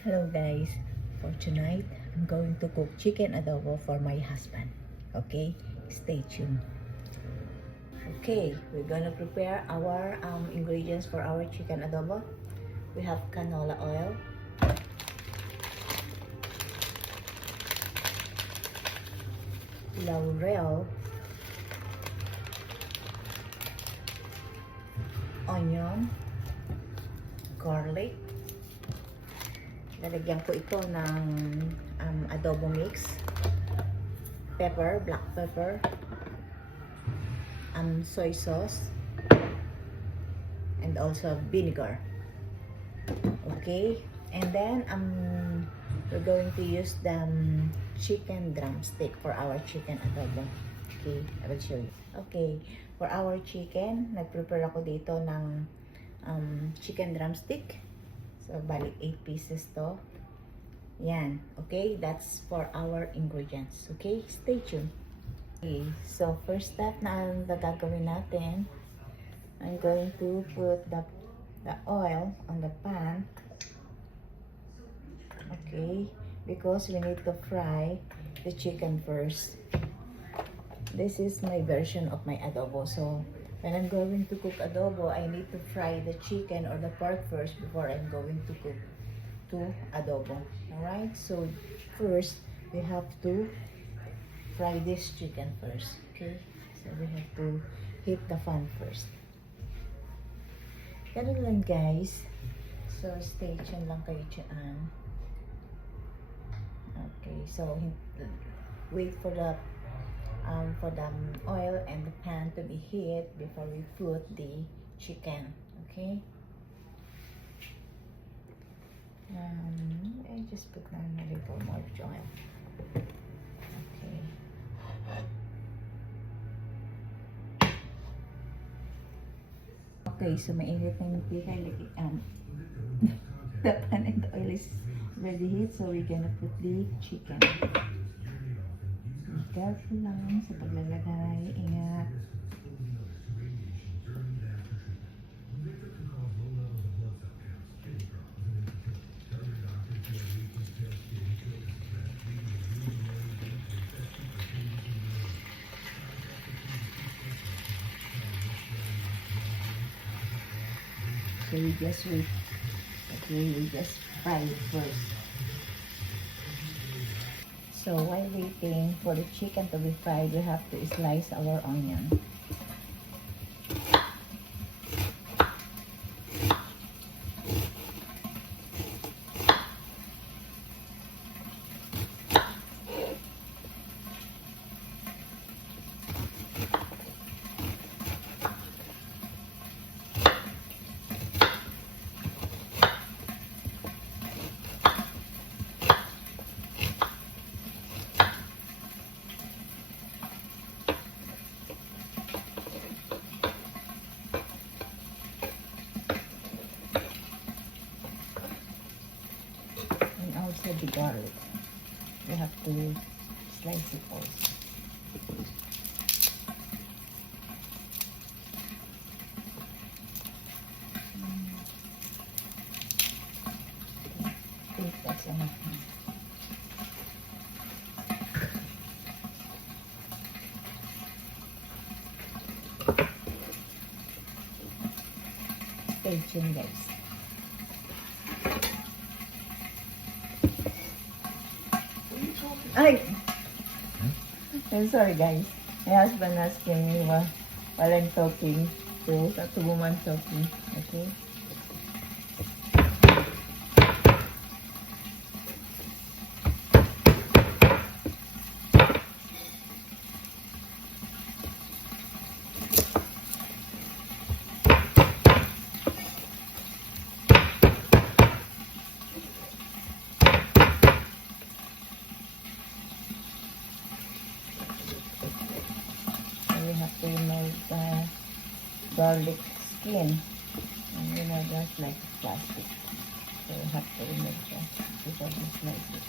Hello guys, for tonight I'm going to cook chicken adobo for my husband. Okay, stay tuned. Okay, we're gonna prepare our ingredients for our chicken adobo. We have canola oil, laurel, onion, garlic. Lalagyan ko ito ng adobo mix, pepper, black pepper, soy sauce, and also vinegar. Okay, and then we're going to use the chicken drumstick for our chicken adobo. Okay, I will show you. Okay, for our chicken, nag-prepare ako dito ng chicken drumstick. So, bali 8 pieces to. Yan. Okay, that's for our ingredients. Okay, stay tuned. Okay, so first step na gagawin natin, I'm going to put the oil on the pan. Okay, because we need to fry the chicken first. This is my version of my adobo. So, when I'm going to cook adobo, I need to fry the chicken or the pork first before I'm going to cook adobo. Alright, so first we have to fry this chicken first. Okay, so we have to heat the pan first. Ganun lang guys. So stay tuned lang kayo dyan. Okay, so wait for the oil and the pan to be heat before we put the chicken. Okay, I just put a little more oil. Okay, okay, so mainit na yung tika. The pan and the oil is ready heat, so we're gonna put the chicken. Careful lang sa paglalagay. Ingat. So we just wait. Okay, we just fry it first. So while waiting for the chicken to be fried, we have to slice our onion. Also the garlic, we have to slice it also. I think that's enough. Stay tuned guys. Ay! I'm sorry guys. My husband asking me while I'm talking. So, that's a woman talking. Okay? We have to remove the garlic skin, and just like plastic, so we have to remove that before we slice it.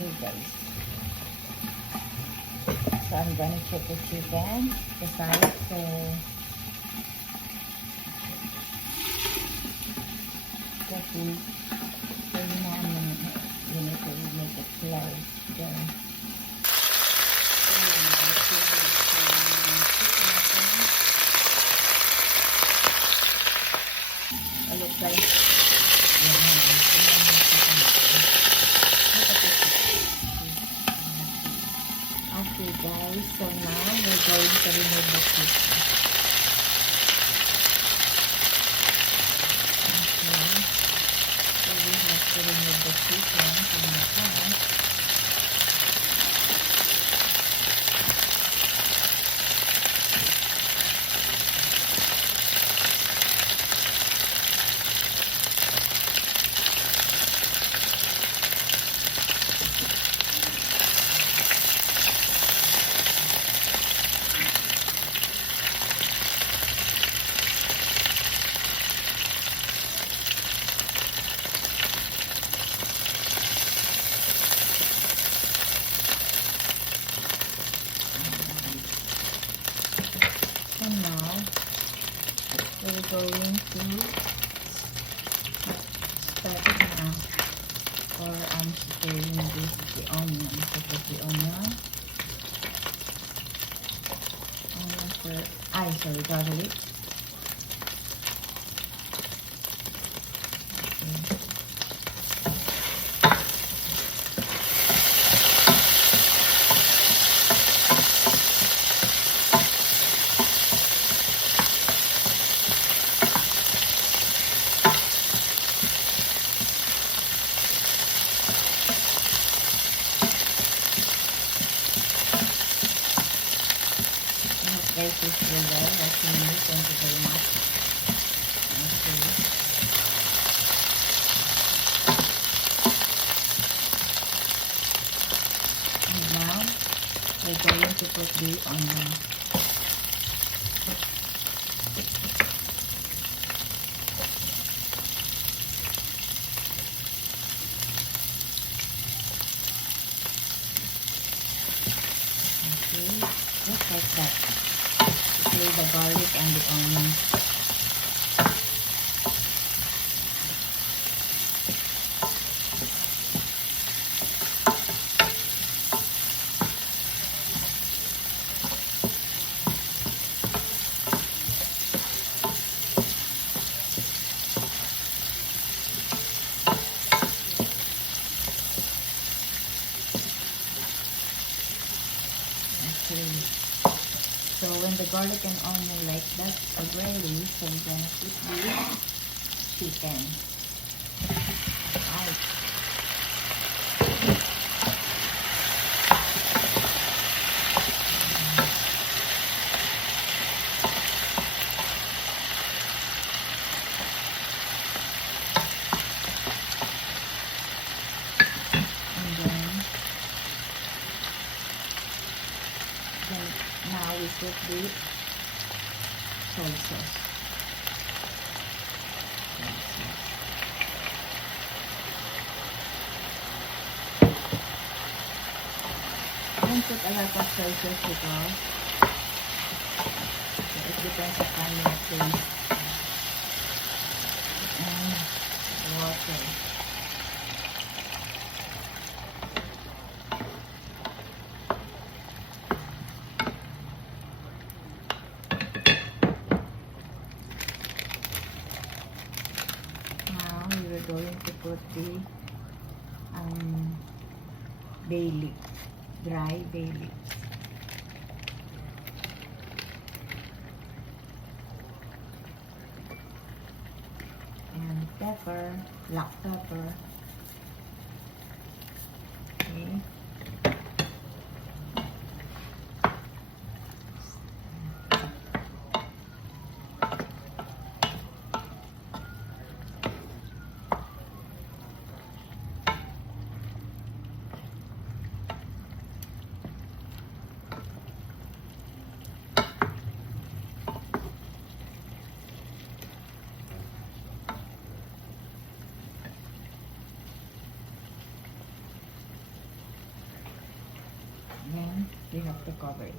Okay, guys. So I'm gonna check the chicken, the size. Kasi namin, you need to make it close. Then, look guys. Okay guys, so now we're going to remove the chicken. Okay, so we have to remove the chicken from the pan. So now, we're going to start now, or I'm spraying this the onion. So put the onion first. Sorry, garlic. Okay. Guys, this will well watching me. Thank you very much. Okay. And now we're going to put the onion. Okay, just like that. The garlic and the onion. Okay. So when the garlic and onion like that already, so we're gonna put the chicken. Right. And then now we put the soy sauce. Don't put a lot of soy sauce because it depends upon your taste. And water. We're going to put the bay leaf, dry bay leaf. And pepper, black pepper. Okay. Then we have to cover it.